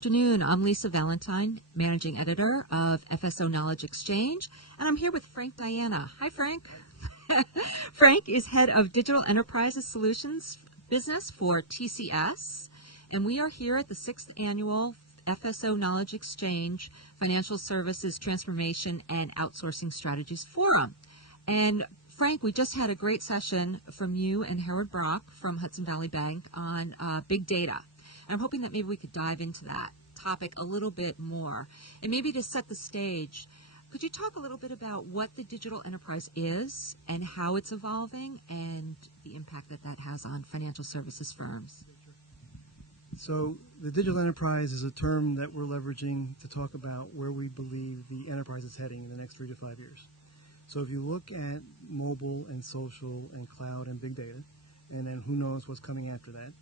Afternoon. I'm Lisa Valentine, Managing Editor of FSO Knowledge Exchange, and I'm here with Frank Diana. Hi, Frank. Frank is Head of Digital Enterprises Solutions Business for TCS, and we are here at the 6th Annual FSO Knowledge Exchange Financial Services Transformation and Outsourcing Strategies Forum. And Frank, we just had a great session from you and Howard Brock from Hudson Valley Bank on big data. I'm hoping that maybe we could dive into that topic a little bit more. And maybe to set the stage, could you talk a little bit about what the digital enterprise is and how it's evolving and the impact that that has on financial services firms? So the digital enterprise is a term that we're leveraging to talk about where we believe the enterprise is heading in the next 3 to 5 years. So if you look at mobile and social and cloud and big data, and then who knows what's coming after that,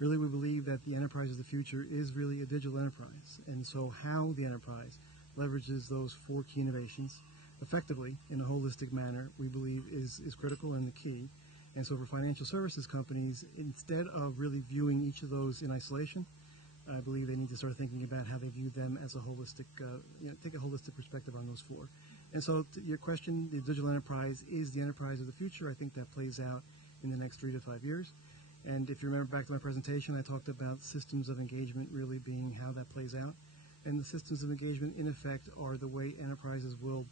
really, we believe that the enterprise of the future is really a digital enterprise. And so how the enterprise leverages those 4 key innovations effectively in a holistic manner, we believe is critical and the key. And so for financial services companies, instead of really viewing each of those in isolation, I believe they need to start thinking about how they view them as a holistic, take a holistic perspective on those 4. And so to your question, the digital enterprise is the enterprise of the future. I think that plays out in the next 3 to 5 years. And if you remember back to my presentation, I talked about systems of engagement really being how that plays out. And the systems of engagement, in effect, are the way enterprises will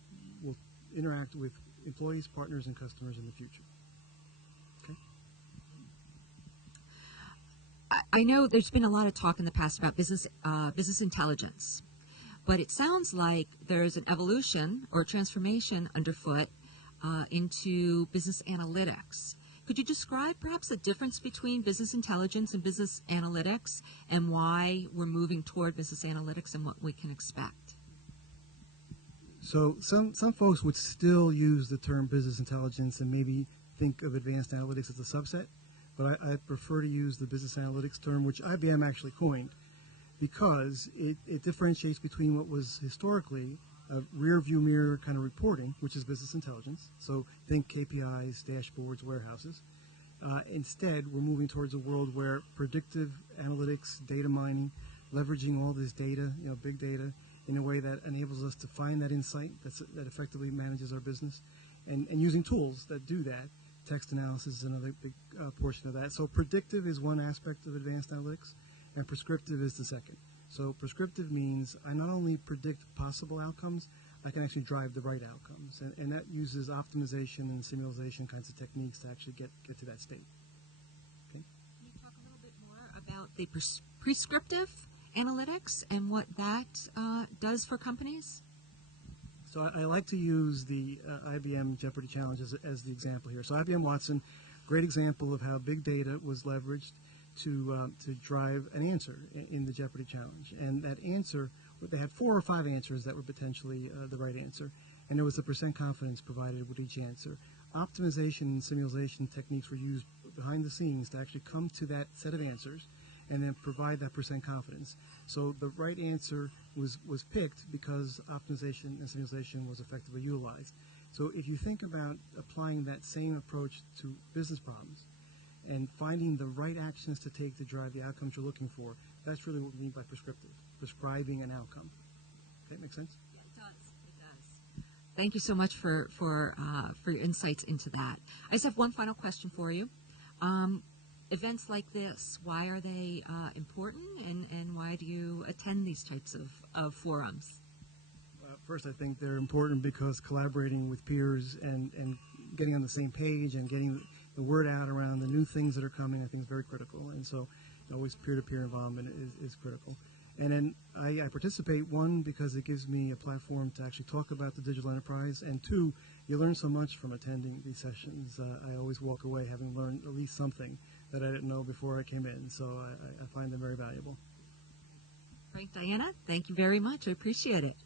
interact with employees, partners, and customers in the future. Okay. I know there's been a lot of talk in the past about business intelligence, but it sounds like there's an evolution or transformation underfoot into business analytics. Could you describe perhaps the difference between business intelligence and business analytics and why we're moving toward business analytics and what we can expect? So some folks would still use the term business intelligence and maybe think of advanced analytics as a subset, but I prefer to use the business analytics term, which IBM actually coined, because it differentiates between what was historically a rear view mirror kind of reporting, which is business intelligence. So think KPIs, dashboards, warehouses. Instead, we're moving towards a world where predictive analytics, data mining, leveraging all this data, big data, in a way that enables us to find that insight that effectively manages our business, and using tools that do that. Text analysis is another big portion of that. So predictive is one aspect of advanced analytics, and prescriptive is the second. So prescriptive means I not only predict possible outcomes, I can actually drive the right outcomes. And that uses optimization and simulation kinds of techniques to actually get to that state. Okay? Can you talk a little bit more about the prescriptive analytics and what that does for companies? So I like to use the IBM Jeopardy Challenge as the example here. So IBM Watson, great example of how big data was leveraged to drive an answer in the Jeopardy Challenge. And that answer, they had 4 or 5 answers that were potentially the right answer. And there was a % confidence provided with each answer. Optimization and simulation techniques were used behind the scenes to actually come to that set of answers and then provide that % confidence. So the right answer was picked because optimization and simulation was effectively utilized. So if you think about applying that same approach to business problems, and finding the right actions to take to drive the outcomes you're looking for, that's really what we mean by prescriptive, prescribing an outcome. Does that make sense? Yeah, it does. It does. Thank you so much for your insights into that. I just have one final question for you. Events like this, why are they important, and why do you attend these types of forums? First, I think they're important because collaborating with peers and getting on the same page and getting the word out around the new things that are coming, I think is very critical. And so always peer-to-peer involvement is critical. And then I participate, 1, because it gives me a platform to actually talk about the digital enterprise, and 2, you learn so much from attending these sessions. I always walk away having learned at least something that I didn't know before I came in, so I find them very valuable. Frank, Diana, thank you very much. I appreciate it.